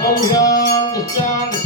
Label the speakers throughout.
Speaker 1: Hold on, done.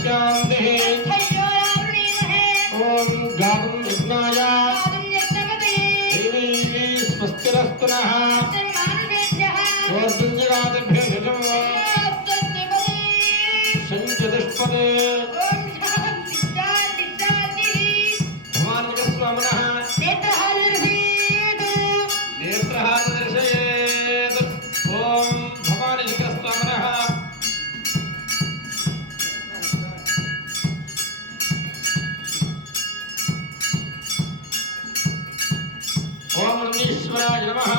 Speaker 1: నందీశ్వరాయ నమః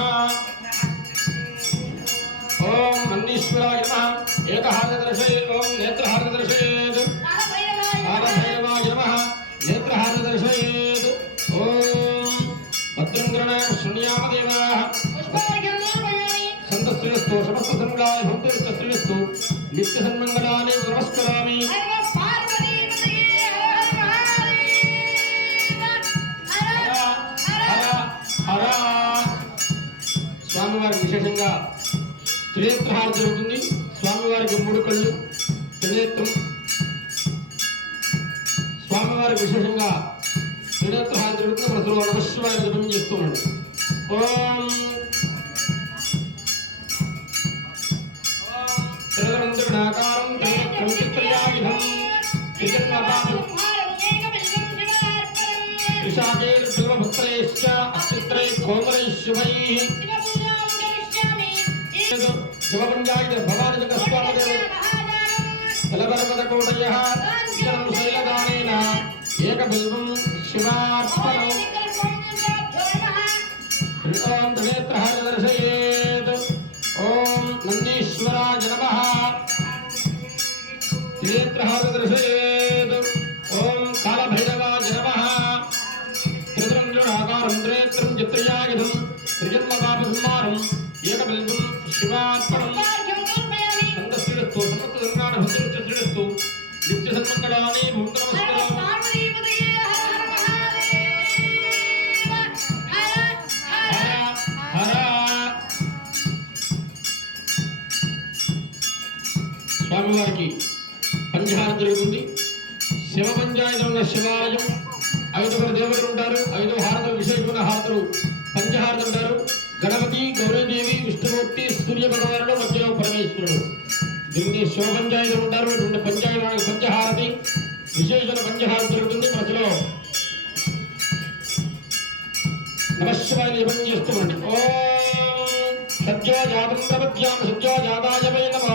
Speaker 1: ఓం నందీశ్వరాయ నమః ఏకహార దర్శయే ఓం నేత్రహార దర్శయేత్ కాలభైరవాయ నమః నేత్రహార దర్శయేత్ ఓం భద్రం గృణ శృణ్యామ దేవాः సంతశ్రేయస్తు సమస్త సంగాయ భక్తులు శ్రేయస్తు నిత్య సన్మంగళాన్ని నమస్కరామి హర హర స్వామివారికి విశేషంగా త్రినేత్రహారం జరుగుతుంది. స్వామివారికి మూడు కళ్ళు త్రినేత్రం. స్వామివారికి విశేషంగా త్రినేత్రహారం జరుగుతుంది. ప్రజలు నమశివాయ జపం చేస్తున్నాడు ఓం శివపంచాయత భవాని జగస్వామదేవ తలపరపదకోటయ ఇతరం శైలదానేన ఏకబిల్వం శివార్పణం ఓం త్రినేత్రహార దర్శయేత్ ఓం నందీశ్వరాయ నమః త్రినేత్రహార దర్శయేత్ విశేషమైన పంచహారం జరుగుతుంది ప్రజలు. నమశివాయ నిబంధిస్తూ చేస్తున్నాండి ఓం సత్యో జాతం ప్రపద్యామ సత్యో జాతాయ వై నమో.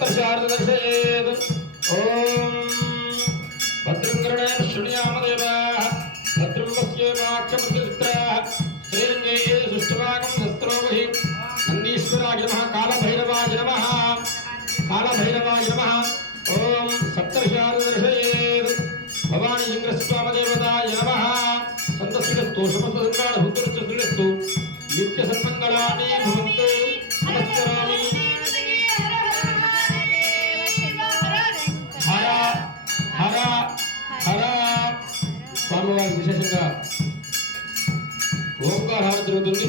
Speaker 1: भक्त शारद सेव ओम విధంగా ఓంకారహారతి జరుగుతుంది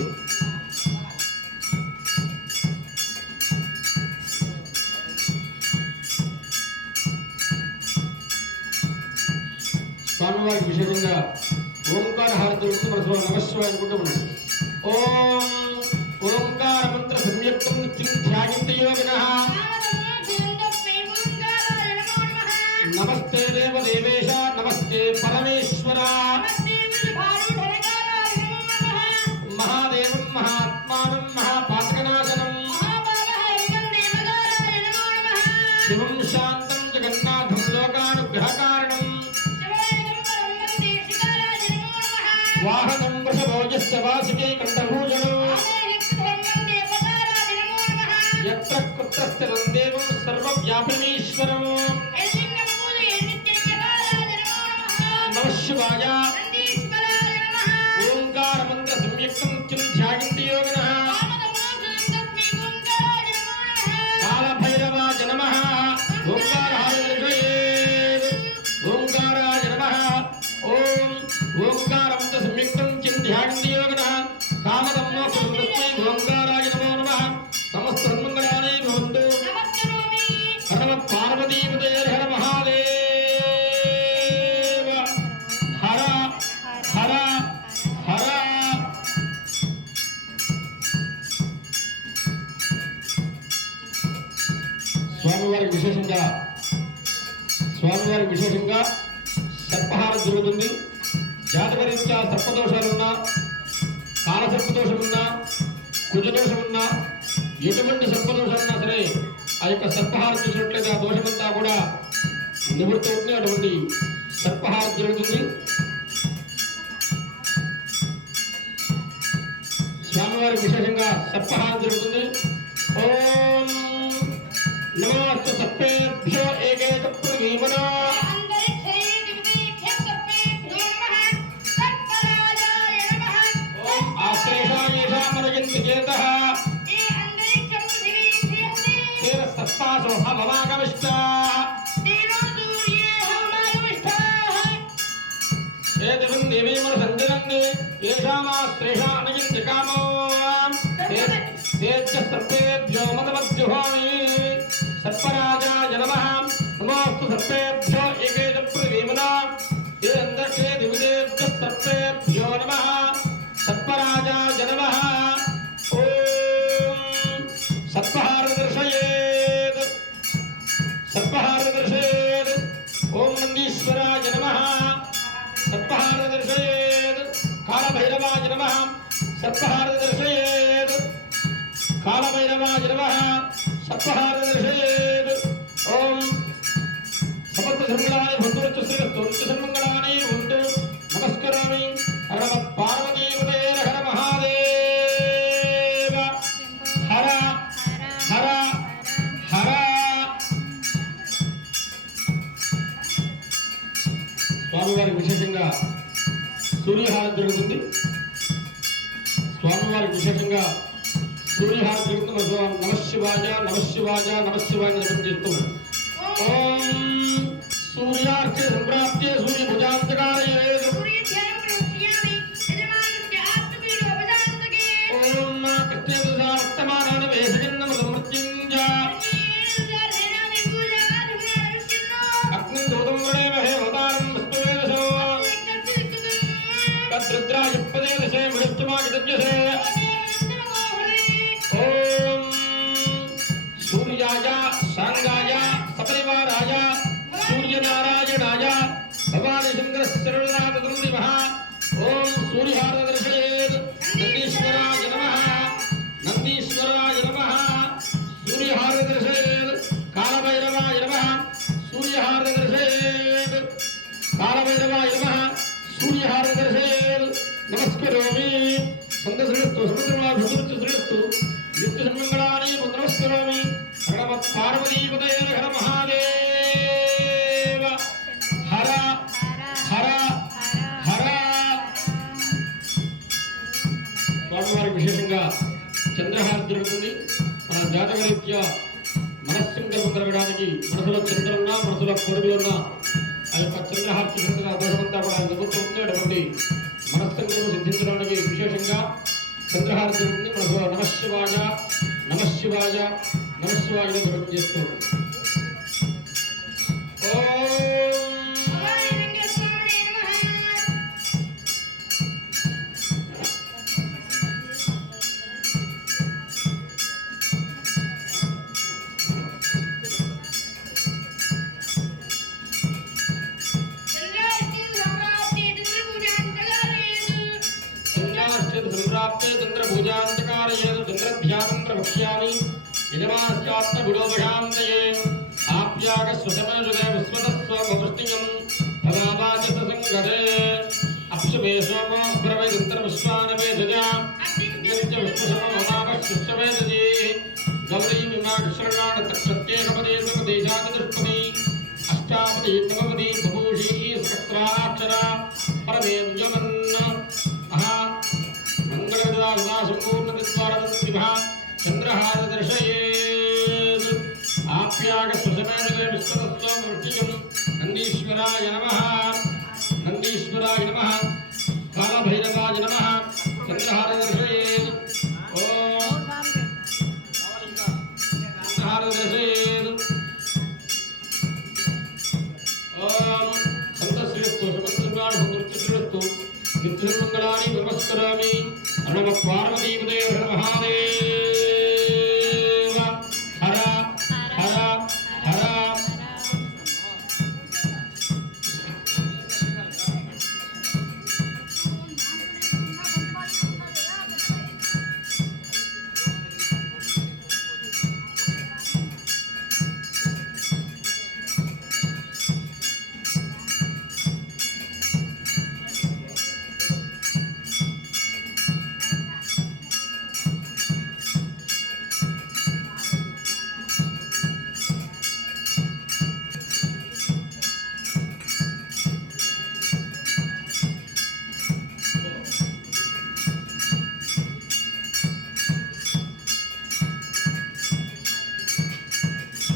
Speaker 1: స్వామివారికి విశేషంగా స్వామివారికి విశేషంగా సర్పహారం జరుగుతుంది. జాతకరీత్యా సర్పదోషాలున్నా కాలసర్పదోషమున్నా కుజదోషమున్నా ఎటువంటి సర్పదోషాలున్నా సరే ఆ యొక్క సర్పహారం చూసినట్లయితే ఆ దోషమంతా కూడా నివృత్తి అవుతుంది. అటువంటి సర్పహారం జరుగుతుంది. స్వామివారి విశేషంగా సర్పహారం జరుగుతుంది. ఓం नमस्ते सत्य एक గురుదేభ్యో నమ సత్వరాజాయ నమ ఓం సత్వహార దర్శయేత్ సత్వహార దర్శయేత్ ఓం నందీశ్వరాయ నమ. సత్వహార దర్శయేత్ కాలభైరవాయ నమ. సత్వహార దర్శయేత్ ఓం. సమస్త శృంగళాయ భక్తులకు జరుగుతుంది. స్వామివారికి విశేషంగా సూర్యహార జరుగుతున్న నమశివాజ నమశివాజ నమశివాజ జపం చేస్తున్నాడు కాలభైరవాయ నమ సూర్యహార దర్శయేల్ నమస్కరోమి. సందశ్రీస్తు సందర్భాభివృద్ధిస్తు నిత్య సన్మంగళాని నమస్కరోమి భగవత్ పార్వతీపదయ హర మహాదేవ. హర హర హర. స్వామివారికి విశేషంగా చంద్రహారతి జరుగుతుంది మన జాతక రీత్యా మనస్సు కలగడానికి మనసులో చంద్రున్నా మనసులో కొడుకులున్నా మనస్సంకల్పం విశేషంగా చంద్రహారతి జరుగుతుంది మనసులో నమశివాయ నమశివాయ నమశివాయ జపం చేస్తూ Yeah. ఆప్యాగ స్వసమేనగే విశ్వతత్వం వృష్టియం నందీశ్వరాయ నమః.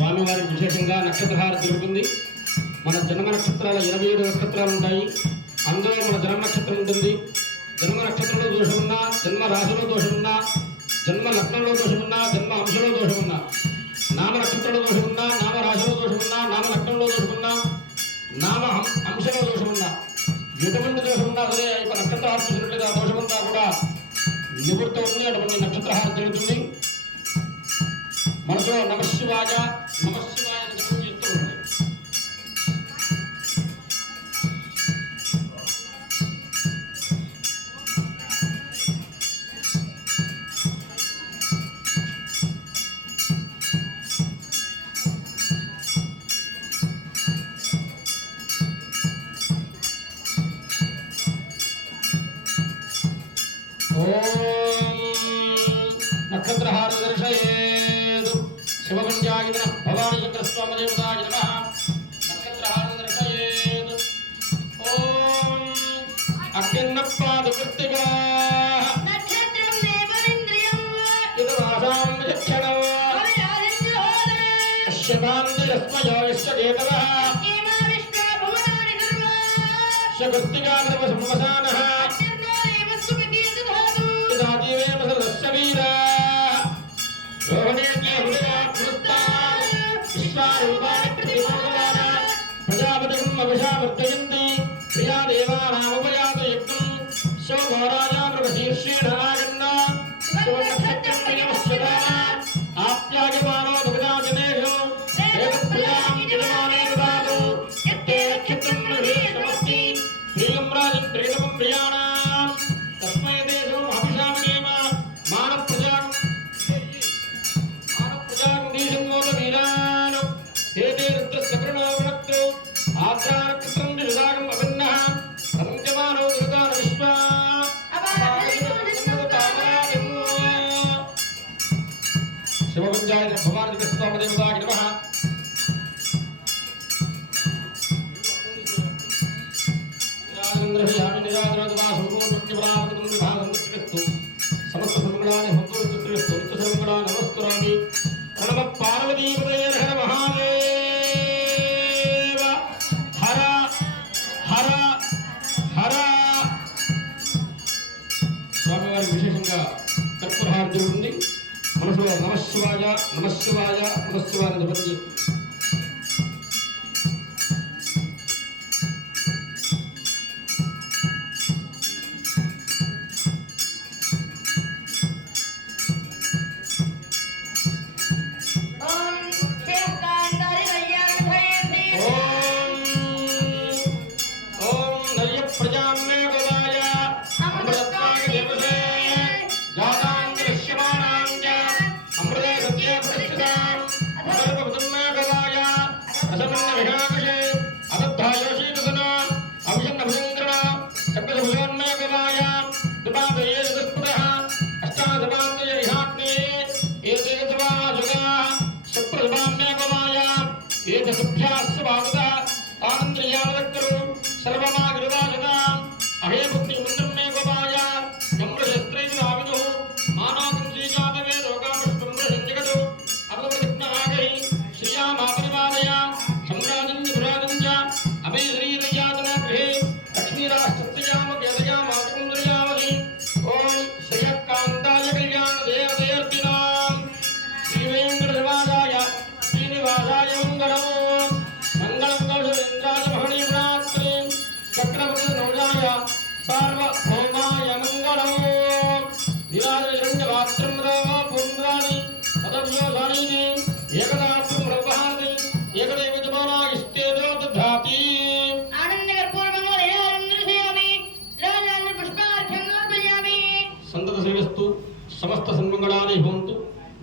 Speaker 1: స్వామివారికి విశేషంగా నక్షత్రహార జరుగుతుంది. మన జన్మ నక్షత్రాల ఇరవై ఏడు నక్షత్రాలు ఉంటాయి. అందులో మన జన్మ నక్షత్రం ఉంటుంది. జన్మ నక్షత్రంలో దోషం ఉన్నా జన్మ రాశిలో దోషం ఉన్నా జన్మ లగ్నంలో దోషం ఉన్నా జన్మ అంశంలో దోషం ఉన్నా నామ నక్షత్రంలో దోషం ఉన్నా నామ రాశిలో దోషం ఉన్నా నామ లగ్నంలో దోషం ఉన్నా నామ హం- అంశంలో దోషం ఉన్నా ఎటువంటి దోషం ఉన్నా సరే ఆ యొక్క నక్షత్రహారం చూసినట్లయితే ఆ దోషమంతా కూడా నివృత్తి ఉంది అటువంటి నక్షత్రహారం జరుగుతుంది. మనసులో నమశివాయ నమశివాయ శివపంచాయతన భవాని చంద్ర స్వామి దేవతాయ నమ. నక్షత్రహార దర్శయేదు ఓం అగ్నిన్నపాద కృత్తిగా ఇది వాసాం విచక్షణం శివాంతిరస్మయో విశ్వదేతవ శకృత్తిగా దేవ సంవసానః वशा वर्तयन्ति प्रिया देवानामुपयात यज्ञं सो घोराजा प्रभशीर्षेण జరుగుతుంది మనసులో నమశివాయ నమశివాయ నమశివాయ అని చెప్పి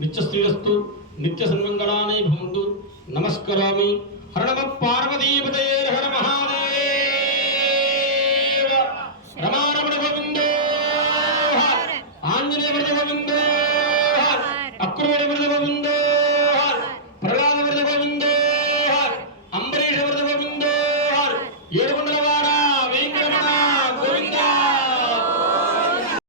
Speaker 1: ನಿತ್ಯಶ್ರೀರಸ್ತು ನಿತ್ಯಸನ್ಮಂಗಳಾನೇ ಭವಂತು. ನಮಸ್ಕರಾಮಿ. ಹರಣಮ ಪಾರ್ವತೀಪತೆ